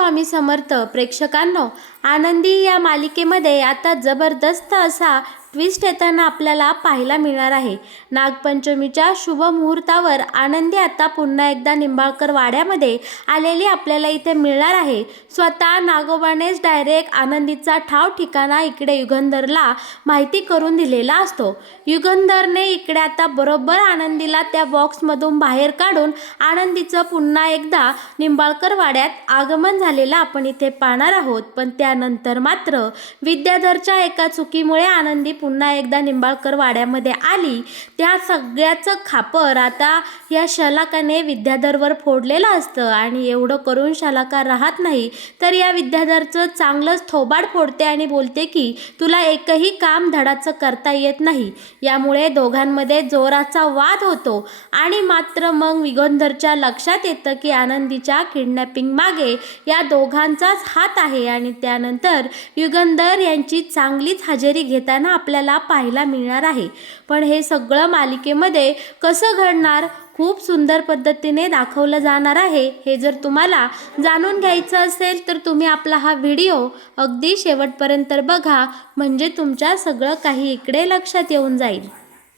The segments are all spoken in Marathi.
स्वामी समर्थ. प्रेक्षकांनो, आनंदी या मालिकेमध्ये आता जबरदस्त असा ट्विस्ट येताना आपल्याला पाहायला मिळणार आहे. नागपंचमीच्या शुभ मुहूर्तावर आनंदी आता पुन्हा एकदा निंबाळकर वाड्यामध्ये आलेली आपल्याला इथे मिळणार आहे. स्वतः नागोबानेच डायरेक्ट आनंदीचा ठाव ठिकाणा इकडे युगंधरला माहिती करून दिलेला असतो. युगंधरने इकडे आता बरोबर आनंदीला त्या बॉक्समधून बाहेर काढून आनंदीचं पुन्हा एकदा निंबाळकर वाड्यात आगमन झालेलं आपण इथे पाहणार आहोत. पण त्यानंतर मात्र विद्याधरच्या एका चुकीमुळे आनंदी पुन्हा एकदा निंबाळकर वाड्यामध्ये आली. त्या सगळ्याचं खापर आता या शलाकाने विद्याधरवर फोडलेलं असतं आणि एवढं करून शलाका राहत नाही तर या विद्याधरचं चांगलंच थोबाड फोडते आणि बोलते की तुला एकही काम धडाचं करता येत नाही. यामुळे दोघांमध्ये जोराचा वाद होतो आणि मात्र मग युगंधरच्या लक्षात येतं की आनंदीच्या किडनॅपिंग मागे या दोघांचाच हात आहे आणि त्यानंतर युगंधर यांची चांगलीच हजेरी घेताना आपल्याला पाहायला मिळणार आहे. पण हे सगळं मालिकेमध्ये कसं घडणार, खूप सुंदर पद्धतीने दाखवलं जाणार आहे. हे जर तुम्हाला जाणून घ्यायचं असेल तर तुम्ही आपला हा व्हिडिओ अगदी शेवटपर्यंत बघा, म्हणजे तुमच्या सगळं काही इकडे लक्षात येऊन जाईल.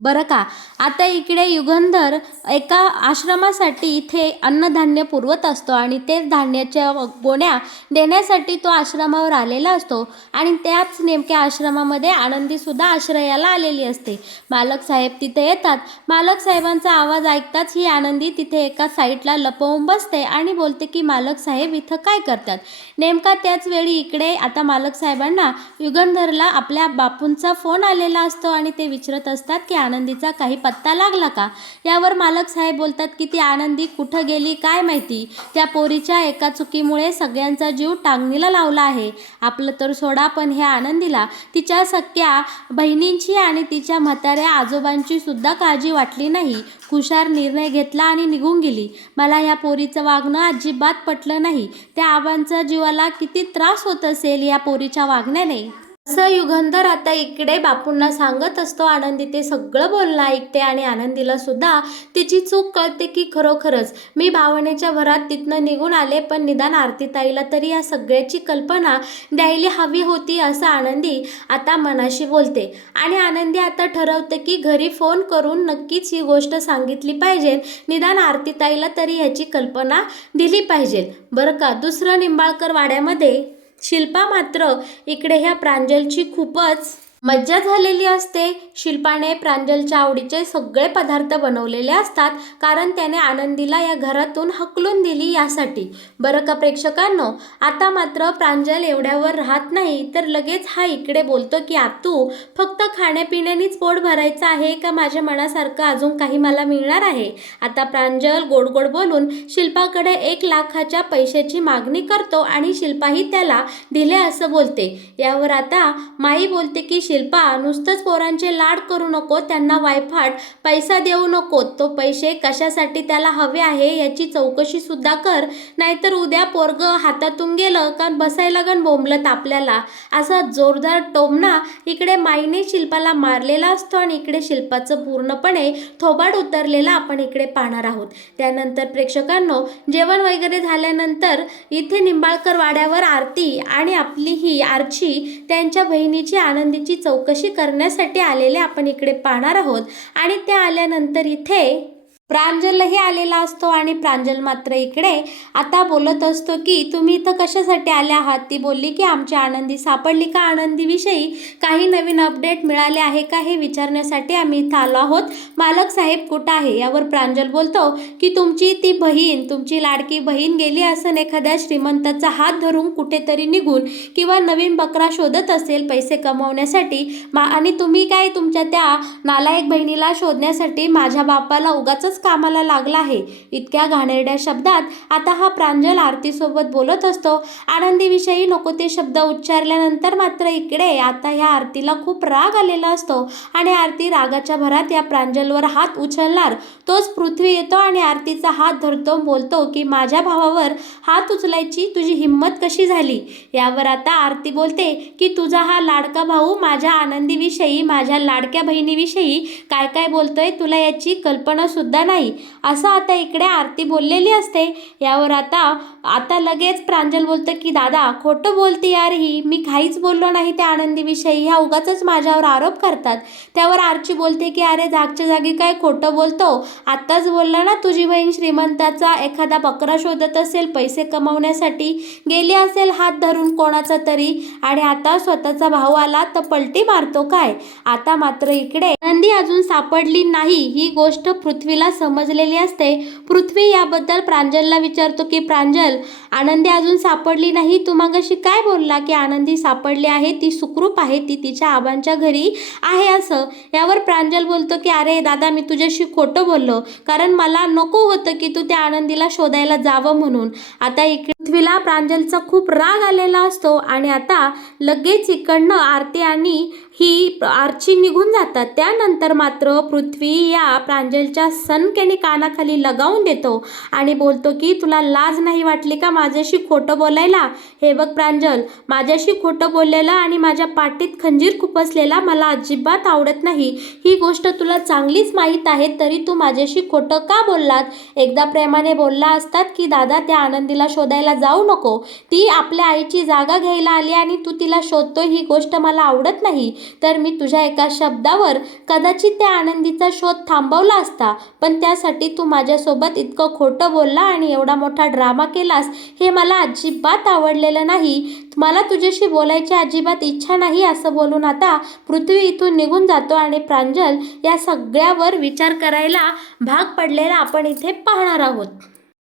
बरं का, आता इकडे युगंधर एका आश्रमासाठी इथे अन्नधान्य पुरवत असतो आणि तेच धान्याच्या गोण्या देण्यासाठी तो आश्रमावर आलेला असतो आणि त्याच नेमक्या आश्रमामध्ये आनंदीसुद्धा आश्रयाला आलेली असते. मालक साहेब तिथे येतात. मालक साहेबांचा आवाज ऐकताच ही आनंदी तिथे एका साईडला लपवून बसते आणि बोलते की मालक साहेब इथं काय करतात. नेमका त्याच वेळी इकडे आता मालक साहेबांना युगंधरला आपल्या बापूंचा फोन आलेला असतो आणि ते विचारत असतात की आनंदीचा काही पत्ता लागला का. यावर मालक साहेब बोलतात की ती आनंदी कुठं गेली काय माहिती, त्या पोरीच्या एका चुकीमुळे सगळ्यांचा जीव टांगणीला लावला आहे. आपलं तर सोडा, पण ह्या आनंदीला तिच्या सख्या बहिणींची आणि तिच्या म्हाताऱ्या आजोबांची सुद्धा काळजी वाटली नाही. हुशार निर्णय घेतला आणि निघून गेली. मला ह्या पोरीचं वागणं अजिबात पटलं नाही. त्या आबांचा जीवाला किती त्रास होत असेल या पोरीच्या वागण्याने, असं युगंधर आता इकडे बापूंना सांगत असतो. आनंदी ते सगळं बोलणं ऐकते आणि आनंदीला सुद्धा तिची चूक कळते की खरोखरच मी भावनेच्या भरात तिथनं निघून आले, पण निदान आरतीताईला तरी या सगळ्याची कल्पना द्यायला हवी होती, असं आनंदी आता मनाशी बोलते. आणि आनंदी आता ठरवते की घरी फोन करून नक्कीच ही गोष्ट सांगितली पाहिजे, निदान आरतीताईला तरी ह्याची कल्पना दिली पाहिजे. बरं का, दुसरं निंबाळकर वाड्यामध्ये शिल्पा मात्र इकडे ह्या प्रांजलची खूपच मज्जा झालेली असते. शिल्पाने प्रांजलच्या आवडीचे सगळे पदार्थ बनवलेले असतात, कारण त्याने आनंदीला या घरातून हकलून दिली यासाठी. बरं का प्रेक्षकांनो, आता मात्र प्रांजल एवढ्यावर राहत नाही तर लगेच हा इकडे बोलतो की आतू फक्त खाण्यापिण्यानेच पोट भरायचं आहे का माझ्या मनासारखं अजून काही मला मिळणार आहे. आता प्रांजल गोड गोड बोलून शिल्पाकडे 1 लाखाच्या पैशाची मागणी करतो आणि शिल्पाही त्याला दिले असं बोलते. यावर आता माई बोलते की शिल्पा, नुसतंच पोरांचे लाड करू नको, त्यांना वायफाट पैसा देऊ नको. तो पैसे कशासाठी त्याला हवे आहे याची चौकशी सुद्धा कर, नाहीतर उद्या पोरग हातातून गेलं का बसायला गण बोंबलत आपल्याला. असा जोरदार टोमणा इकडे माईने शिल्पाला मारलेला असतो आणि इकडे शिल्पाचं पूर्णपणे थोबाड उतरलेला आपण इकडे पाहणार आहोत. त्यानंतर प्रेक्षकांनो, जेवण वगैरे झाल्यानंतर इथे निंबाळकर वाड्यावर आरती आणि आपली ही आर्ची त्यांच्या बहिणीची आनंदीची चौकशी करण्यासाठी आलेले आपण इकडे पाहणार आहोत. आणि त्या आल्यानंतर इथे प्रांजलही आलेला असतो आणि प्रांजल मात्र इकडे आता बोलत असतो की तुम्ही इथं कशासाठी आल्या आहात. ती बोलली की आमची आनंदी सापडली का, आनंदीविषयी काही नवीन अपडेट मिळाले आहे का हे विचारण्यासाठी आम्ही इथं आलो आहोत. मालक साहेब कुठं आहे. यावर प्रांजल बोलतो की तुमची ती बहीण, तुमची लाडकी बहीण गेली असेल एखाद्या श्रीमंताचा हात धरून कुठेतरी निघून, किंवा नवीन बकरा शोधत असेल पैसे कमवण्यासाठी, आणि तुम्ही काय तुमच्या त्या नालायक बहिणीला शोधण्यासाठी माझ्या बापाला उगाच कामाला लागला आहे. इतक्या घाणेरड्या शब्दात आता हा प्रांजल आरतीसोबत बोलत असतो. आनंदीविषयी नको ते शब्द उच्चारल्यानंतर मात्र इकडे आता ह्या आरतीला खूप राग आलेला असतो आणि आरती रागाच्या भरात या प्रांजलवर हात उचलणार तोच पृथ्वी येतो आणि आरतीचा हात धरतो, बोलतो की माझ्या भावावर हात उचलायची तुझी हिंमत कशी झाली. यावर आता आरती बोलते की तुझा हा लाडका भाऊ माझ्या आनंदीविषयी, माझ्या लाडक्या बहिणीविषयी काय काय बोलतोय, तुला याची कल्पना सुद्धा बोलला नाही असं आता इकडे आरती बोललेली असते. यावर आता लगेच प्रांजल बोलतं की दादा खोटं बोलते यार, ही मी काहीच बोललो नाही त्या आनंदीविषयी, ह्या उगाचच माझ्यावर आरोप करतात. त्यावर आरची बोलते की अरे जागच्या जागी काय खोटं बोलतो, आत्ताच बोलला ना तुझी बहीण श्रीमंताचा एखादा बकरा शोधत असेल, पैसे कमावण्यासाठी गेली असेल हात धरून कोणाचा तरी, आणि आता स्वतःचा भाऊ आला तर पलटी मारतो काय. आता मात्र इकडे आनंदी अजून सापडली नाही ही गोष्ट पृथ्वीला समजलेली असते. पृथ्वी याबद्दल प्रांजलला विचारतो की प्रांजल, आनंदी अजून सापडली नाही, तू मगाशी काय बोलला की आनंदी सापडली आहे, ती सुखरूप आहे, ती तिच्या आबांच्या घरी आहे असं. यावर प्रांजल बोलतो की अरे दादा मी तुझ्याशी खोटं बोललो, कारण मला नको होतं की तू त्या आनंदीला शोधायला जावं म्हणून. आता इकडे पृथ्वीला प्रांजलचा खूप राग आलेला असतो आणि आता लगेच इकडनं आरती आणि ही आरची निघून जातात. त्यानंतर मात्र पृथ्वी या प्रांजलच्या सनकेने कानाखाली लगावून देतो आणि बोलतो की तुला लाज नाही वाटली का माझ्याशी खोटं बोलायला. हे बघ प्रांजल, माझ्याशी खोटं बोललेलं आणि माझ्या पाठीत खंजीर खुपसलेला मला अजिबात आवडत नाही, ही गोष्ट तुला चांगलीच माहीत आहे, तरी तू माझ्याशी खोटं का बोललात. एकदा प्रेमाने बोलला असतात की दादा त्या आनंदीला शोधायला जाऊ नको, ती आपल्या आईची जागा घ्यायला आली आणि तू तिला शोधतोय, ही गोष्ट मला आवडत नाही, तर मी तुझ्या एका शब्दावर कदाचित त्या आनंदीचा शोध थांबवला असता, पण त्यासाठी तू माझ्यासोबत इतकं खोटं बोलला आणि एवढा मोठा ड्रामा केलास, हे मला अजिबात आवडलेलं नाही, मला तुझ्याशी बोलायची अजिबात इच्छा नाही असं बोलून आता पृथ्वी इथून निघून जातो आणि प्रांजल या सगळ्यावर विचार करायला भाग पडलेला आपण इथे पाहणार आहोत.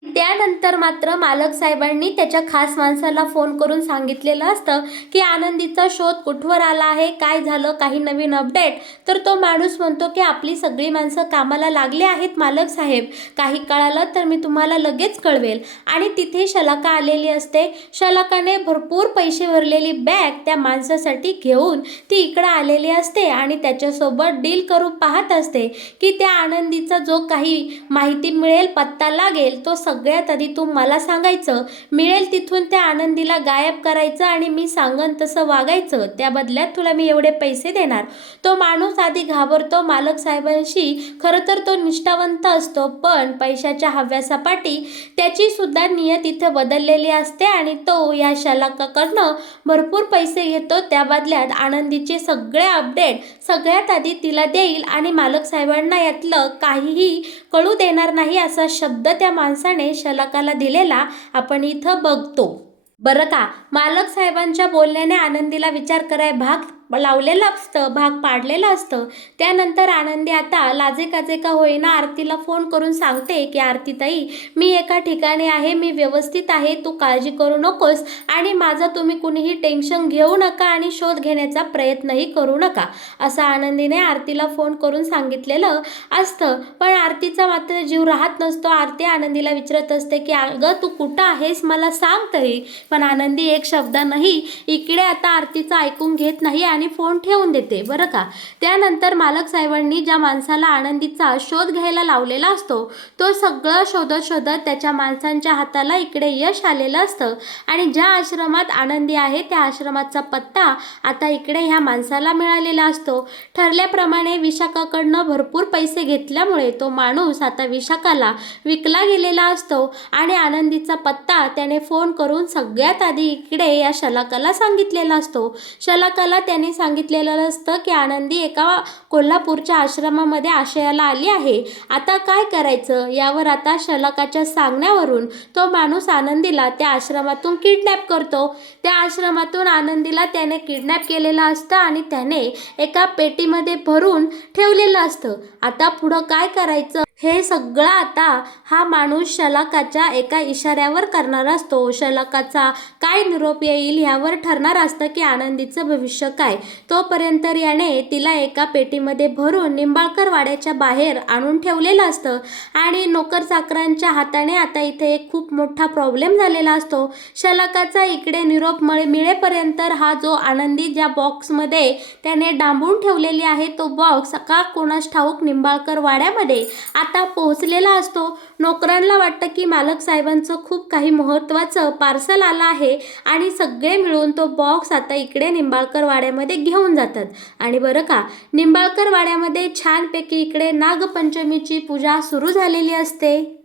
त्यानंतर मात्र मालक साहेबांनी त्याच्या खास माणसाला फोन करून सांगितलेलं असतं की आनंदीचा शोध कुठवर आला आहे, काय झालं, काही नवीन अपडेट. तर तो माणूस म्हणतो की आपली सगळी माणसं कामाला लागली आहेत मालक साहेब, काही कळालं तर मी तुम्हाला लगेच कळवेल. आणि तिथे शलाका आलेली असते. शलाकाने भरपूर पैसे भरलेली बॅग त्या माणसासाठी घेऊन ती इकडं आलेली असते आणि त्याच्यासोबत डील करू पाहत असते की त्या आनंदीचा जो काही माहिती मिळेल, पत्ता लागेल, तो सगळ्यात आधी तू मला सांगायचं, मिळेल तिथून त्या आनंदीला गायब करायचं आणि मी सांगन तसं वागायचं, त्या बदल्यात तुला मी एवढे पैसे देणार. तो माणूस आधी घाबरतो मालक साहेबांशी, खरं तर तो निष्ठावंत असतो, पण पैशाच्या हव्यासापाठी त्याची सुद्धा नियत इथे बदललेली असते आणि तो या शलाकाकडनं भरपूर पैसे घेतो, त्या बदल्यात आनंदीचे सगळे अपडेट सगळ्यात आधी तिला देईल आणि मालक साहेबांना यातलं काहीही कळू देणार नाही असा शब्द त्या माणसाने शलाकाला दिलेला आपण इथं बघतो. बरं का, मालक साहेबांच्या बोलण्याने आनंदीला विचार कराय भाग लावलेलं असतं, भाग पाडलेलं असतं. त्यानंतर आनंदी आता लाजेकाजे का होईना आरतीला फोन करून सांगते की आरती ताई, मी एका ठिकाणी आहे, मी व्यवस्थित आहे, तू काळजी करू नकोस आणि माझं तुम्ही कुणीही टेन्शन घेऊ नका आणि शोध घेण्याचा प्रयत्नही करू नका असं आनंदीने आरतीला फोन करून सांगितलेलं असतं. पण आरतीचा मात्र जीव राहत नसतो. आरती आनंदीला विचारत असते की अगं तू कुठं आहेस, मला सांग तरी. पण आनंदी एक शब्दानंही इकडे आता आरतीचं ऐकून घेत नाही आणि फोन ठेवून देते. बरं का, त्यानंतर मालक साहेबांनी ज्या माणसाला आनंदीचा शोध घ्यायला लावलेला असतो तो सगळं शोधत शोधत त्याच्या माणसांच्या हाताला इकडे यश आलेलं असतं आणि ज्या आश्रमात आनंदी आहे त्या आश्रमाचा पत्ता आता इकडे ह्या माणसाला मिळालेला असतो. ठरल्याप्रमाणे विशाखाकडनं भरपूर पैसे घेतल्यामुळे तो माणूस आता विशाखाला विकला गेलेला असतो आणि आनंदीचा पत्ता त्याने फोन करून सगळ्यात आधी इकडे या शलाकाला सांगितलेला असतो. शलाकाला त्याने सांगितलेलं असतं की आनंदी एका कोल्हापूरच्या आश्रमामध्ये आश्रयाला आली आहे, आता काय करायचं. यावर आता शलाकाच्या सांगण्यावरून तो माणूस आनंदीला त्या आश्रमातून किडनॅप करतो. त्या आश्रमातून आनंदीला त्याने किडनॅप केलेलं असतं आणि त्याने एका पेटीमध्ये भरून ठेवलेलं असतं. आता पुढं काय करायचं हे सगळं आता हा माणूस शलाकाच्या एका इशाऱ्यावर करणार असतो. शलाकाचा काय निरोप येईल यावर ठरणार असतं की आनंदीचं भविष्य काय. तोपर्यंत याने तिला एका पेटीमध्ये भरून निंबाळकर वाड्याच्या बाहेर आणून ठेवलेलं असतं आणि नोकर चाकरांच्या हाताने आता इथे एक खूप मोठा प्रॉब्लेम झालेला असतो. शलाकाचा इकडे निरोप मिळेपर्यंत हा जो आनंदी ज्या बॉक्समध्ये त्याने डांबून ठेवलेली आहे तो बॉक्स का कोणास ठाऊक निंबाळकर वाड्यामध्ये आता आता पोहोचलेला असतो. नोकरांना वाटतं की मालक साहेबांचं खूप काही महत्त्वाचं पार्सल आलं आहे आणि सगळे मिळून तो बॉक्स आता इकडे निंबाळकर वाड्यामध्ये घेऊन जातात. आणि बरं का, निंबाळकर वाड्यामध्ये छानपैकी इकडे नागपंचमीची पूजा सुरू झालेली असते.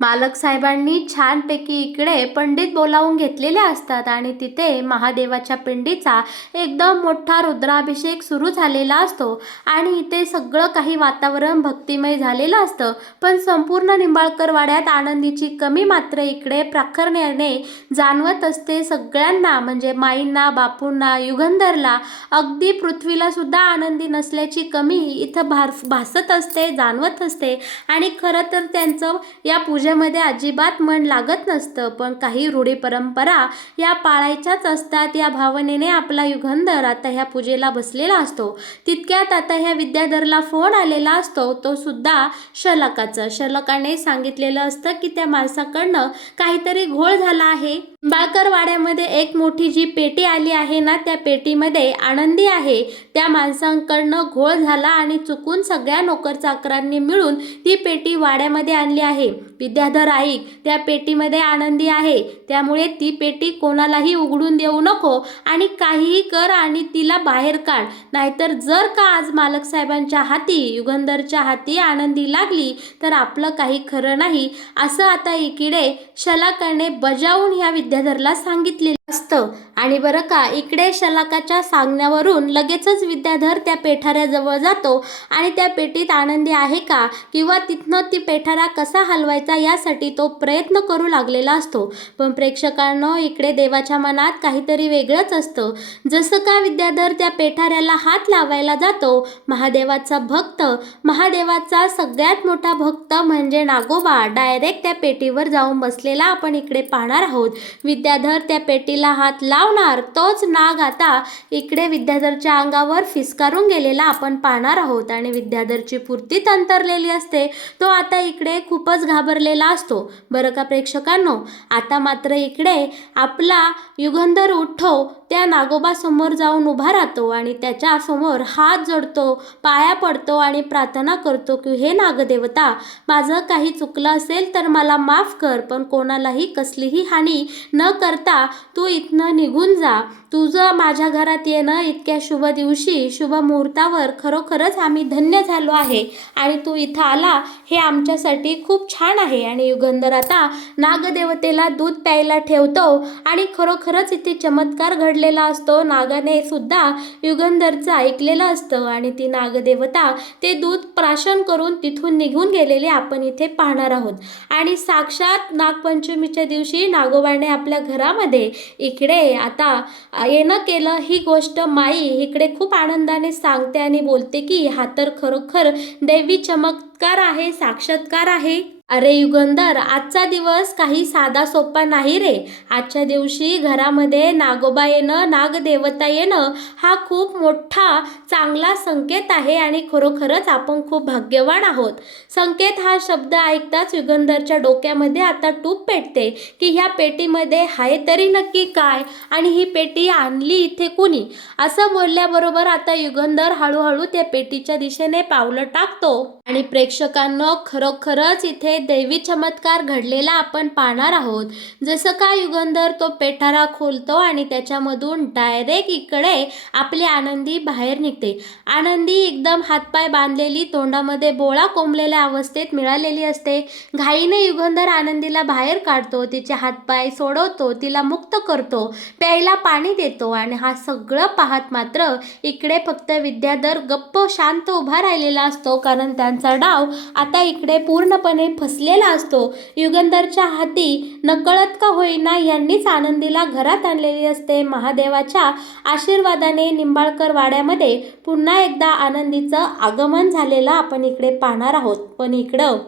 मालक साहेबांनी छानपैकी इकडे पंडित बोलावून घेतलेले असतात आणि तिथे महादेवाच्या पिंडीचा एकदम मोठा रुद्राभिषेक सुरू झालेला असतो आणि इथे सगळं काही वातावरण भक्तिमय झालेलं असतं. पण संपूर्ण निंबाळकर वाड्यात आनंदीची कमी मात्र इकडे प्रखरपणे जाणवत असते सगळ्यांना, म्हणजे माईंना, बापूंना, युगंधरला, अगदी पृथ्वीला सुद्धा आनंदी नसल्याची कमी इथं भासत असते, जाणवत असते. आणि खरं तर त्यांचं या पूजेमध्ये अजिबात मन लागत नसतं, पण काही रूढी परंपरा या पाळायच्याच असतात. या भावनेने आपला युगंधर आता ह्या पूजेला बसलेला असतो. तितक्यात आता ह्या विद्याधरला फोन आलेला असतो, तो सुद्धा शलकाचा. शलकाने सांगितलेलं असतं की त्या माणसाकडनं काहीतरी घोळ झाला आहे. निंबाळकर वाड्यामध्ये एक मोठी जी पेटी आली आहे ना, त्या पेटीमध्ये आनंदी आहे. त्या माणसांकडनं घोळ झाला आणि चुकून सगळ्या नोकरचाकरांनी मिळून ती पेटी वाड्यामध्ये आणली आहे. विद्याधर ऐक, त्या पेटीमध्ये आनंदी आहे, त्यामुळे ती पेटी कोणालाही उघडून देऊ नको आणि काहीही कर आणि तिला बाहेर काढ. नाहीतर जर का आज मालक साहेबांच्या हाती, युगंधरच्या हाती आनंदी लागली तर आपलं काही खरं नाही, असं आता इकडे शलाकाने बजावून ह्या विद्याधरला सांगितलेलं असतं. आणि बरं का, इकडे शलाकाच्या सांगण्यावरून लगेचच विद्याधर त्या पेठाऱ्याजवळ जातो आणि त्या पेटीत आनंदी आहे का किंवा तिथनं ती पेठारा कसा हलवायचा यासाठी तो प्रयत्न करू लागलेला असतो. पण प्रेक्षकांनो, इकडे देवाच्या मनात काहीतरी वेगळंच असतं. जसं का विद्याधर त्या पेठाऱ्याला हात लावायला जातो, महादेवाचा भक्त, महादेवाचा सगळ्यात मोठा भक्त म्हणजे नागोबा डायरेक्ट त्या पेटीवर जाऊन बसलेला आपण इकडे पाहणार आहोत. विद्याधर त्या पेटीला हात लावणार, तोच नाग आता इकडे विद्याधरच्या अंगावर फिसकारून गेलेला आपण पाहणार आहोत आणि विद्याधरची पूर्ती तंतरलेली असते. तो आता इकडे खूपच घाबरलेला असतो. बरं का प्रेक्षकांनो, आता मात्र इकडे आपला युगंधर उठो त्या नागोबा समोर जाऊन उभा राहतो आणि त्याच्या समोर हात जोडतो, पाया पडतो आणि प्रार्थना करतो की हे नागदेवता, माझं काही चुकलं असेल तर मला माफ कर, पण कोणालाही कसलीही हानी न करता तू इथनं निघून जा. तुझं माझ्या घरात येणं इतक्या शुभ दिवशी, शुभ मुहूर्तावर खरोखरच आम्ही धन्य झालो आहे आणि तू इथं आला हे आमच्यासाठी खूप छान आहे. आणि युगंधर आता नागदेवतेला दूध प्यायला ठेवतो आणि खरोखरच इथे चमत्कार घडलेला असतो. नागाने सुद्धा युगंधरचं ऐकलेलं असतं आणि ती नागदेवता ते दूध प्राशन करून तिथून निघून गेलेले आपण इथे पाहणार आहोत. आणि साक्षात नागपंचमीच्या दिवशी नागोबाने आपल्या घरामध्ये इकडे आता येणं केलं, ही गोष्ट माई इकडे खूप आनंदाने सांगते आणि बोलते की हा तर खरोखर दैवी चमत्कार आहे, साक्षात्कार आहे. अरे युगंधर, आजचा दिवस काही साधा सोपा नाही रे. आजच्या दिवशी घरामध्ये नागोबा येणं, नागदेवता येणं हा खूप मोठा चांगला संकेत आहे आणि खरोखरच आपण खूप भाग्यवान आहोत. संकेत हा शब्द ऐकताच युगंधरच्या डोक्यामध्ये आता टूप पेटते की ह्या पेटीमध्ये आहे तरी नक्की काय आणि ही पेटी आणली इथे कुणी. असं बोलल्याबरोबर आता युगंधर हळूहळू त्या पेटीच्या दिशेने पावलं टाकतो आणि प्रेक्षकांनो, खरोखरच इथे दैवी चमत्कार घडलेला आपण पाहणार आहोत. जसं का युगंधर तो पेठारा खोलतो आणि त्याच्यामधून डायरेक्ट इकडे आपली आनंदी बाहेर निघते. आनंदी एकदम हातपाय बांधलेली, तोंडामध्ये बोळा कोंबलेल्या अवस्थेत मिळालेली असते. घाईने युगंधर आनंदीला बाहेर काढतो, तिचे हातपाय सोडवतो, तिला मुक्त करतो, प्यायला पाणी देतो आणि हा सगळं पाहत मात्र इकडे फक्त विद्याधर गप्प शांत उभा राहिलेला असतो, कारण त्यांचा डाव आता इकडे पूर्णपणे फसलेला असतो. युगंधरच्या हाती नकळत का होईना यांनीच आनंदीला घरात आणलेली असते. महादेवाच्या आशीर्वादाने निंबाळकर वाड्यामध्ये पुन्हा एकदा आनंदीचं आगमन झालेलं आपण इकडे पाहणार आहोत. पण इकडं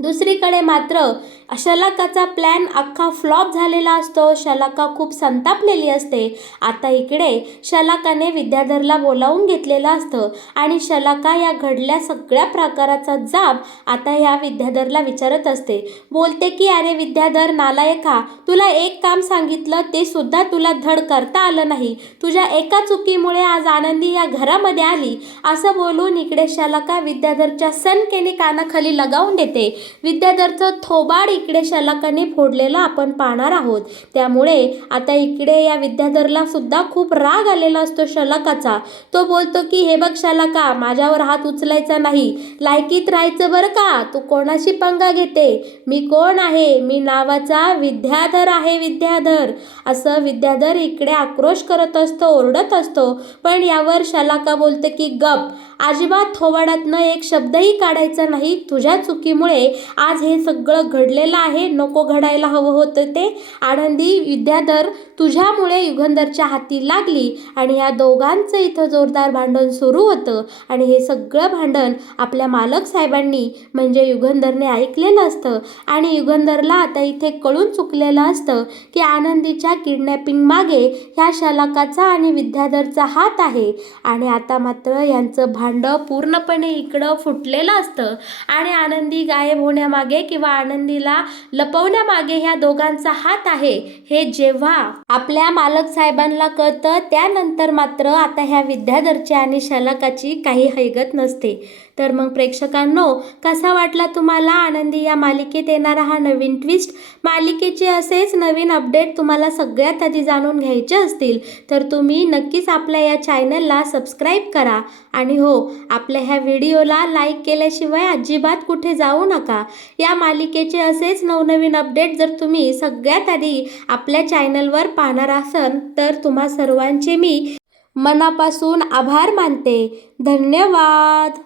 दुसरीकडे मात्र शलाकाचा प्लॅन अख्खा फ्लॉप झालेला असतो. शलाका खूप संतापलेली असते. आता इकडे शलाकाने विद्याधरला बोलावून घेतलेलं असतं आणि शलाका या घडल्या सगळ्या प्रकाराचा जाब आता ह्या विद्याधरला विचारत असते. बोलते की अरे विद्याधर नालायका, तुला एक काम सांगितलं ते सुद्धा तुला धड करता आलं नाही. तुझ्या एका चुकीमुळे आज आनंदी या घरामध्ये आली. असं बोलून इकडे शलाका विद्याधरच्या सनकेने कानाखाली लगावून देते. विद्याधरचं थोबाड इकडे शलाकाने फोडलेलं आपण पाहणार आहोत. त्यामुळे आता इकडे या विद्याधरला सुद्धा खूप राग आलेला असतो शलाकाचा. तो बोलतो की हे बघ शलाका, माझ्यावर हात उचलायचा नाही, लायकीत राहायचं बरं का. तू कोणाशी पंगा घेते? मी कोण आहे? मी नावाचा विद्याधर आहे, विद्याधर. असं विद्याधर इकडे आक्रोश करत असतो, ओरडत असतो. पण यावर शलाका बोलते की गप, अजिबात थोबाडातनं एक शब्दही काढायचा नाही. तुझ्या चुकीमुळे आज हे सगळं घडलेलं आहे. नको घडायला हवं होतं ते. आनंदी विद्याधर तुझ्यामुळे युगंधरच्या हाती लागली आणि या दोघांचं इथं जोरदार भांडण सुरू होतं आणि हे सगळं भांडण आपल्या मालक साहेबांनी म्हणजे युगंधरने ऐकलेलं असतं आणि युगंधरला आता इथे कळून चुकलेलं असतं की आनंदीच्या किडनॅपिंग मागे ह्या शलाकाचा आणि विद्याधरचा हात आहे. आणि आता मात्र यांचं भांडं पूर्णपणे इकडं फुटलेलं असतं आणि आनंदी गायब होण्यामागे किंवा आनंदीला लपवण्यामागे ह्या दोघांचा हात आहे हे जेव्हा आपल्या मालक साहेबांना कळतं, त्यानंतर मात्र आता ह्या विद्याधरची आणि शलाकाची काही हयगत नसते. तर मग प्रेक्षकांनो, कसा वाटला तुम्हाला आनंदी या मालिकेत येणारा हा नवीन ट्विस्ट? मालिकेचे असेच नवीन अपडेट तुम्हाला सगळ्यात आधी जाणून घ्यायचे असतील तर तुम्ही नक्कीच आपल्या या चॅनलला सबस्क्राईब करा आणि हो, आपल्या ह्या व्हिडिओला लाईक केल्याशिवाय अजिबात कुठे जाऊ नका. या मालिकेचे असेच नवनवीन अपडेट जर तुम्ही सगळ्यात आधी आपल्या चॅनलवर पाहणार असाल तर तुम्हा सर्वांचे मी मनापासून आभार मानते. धन्यवाद.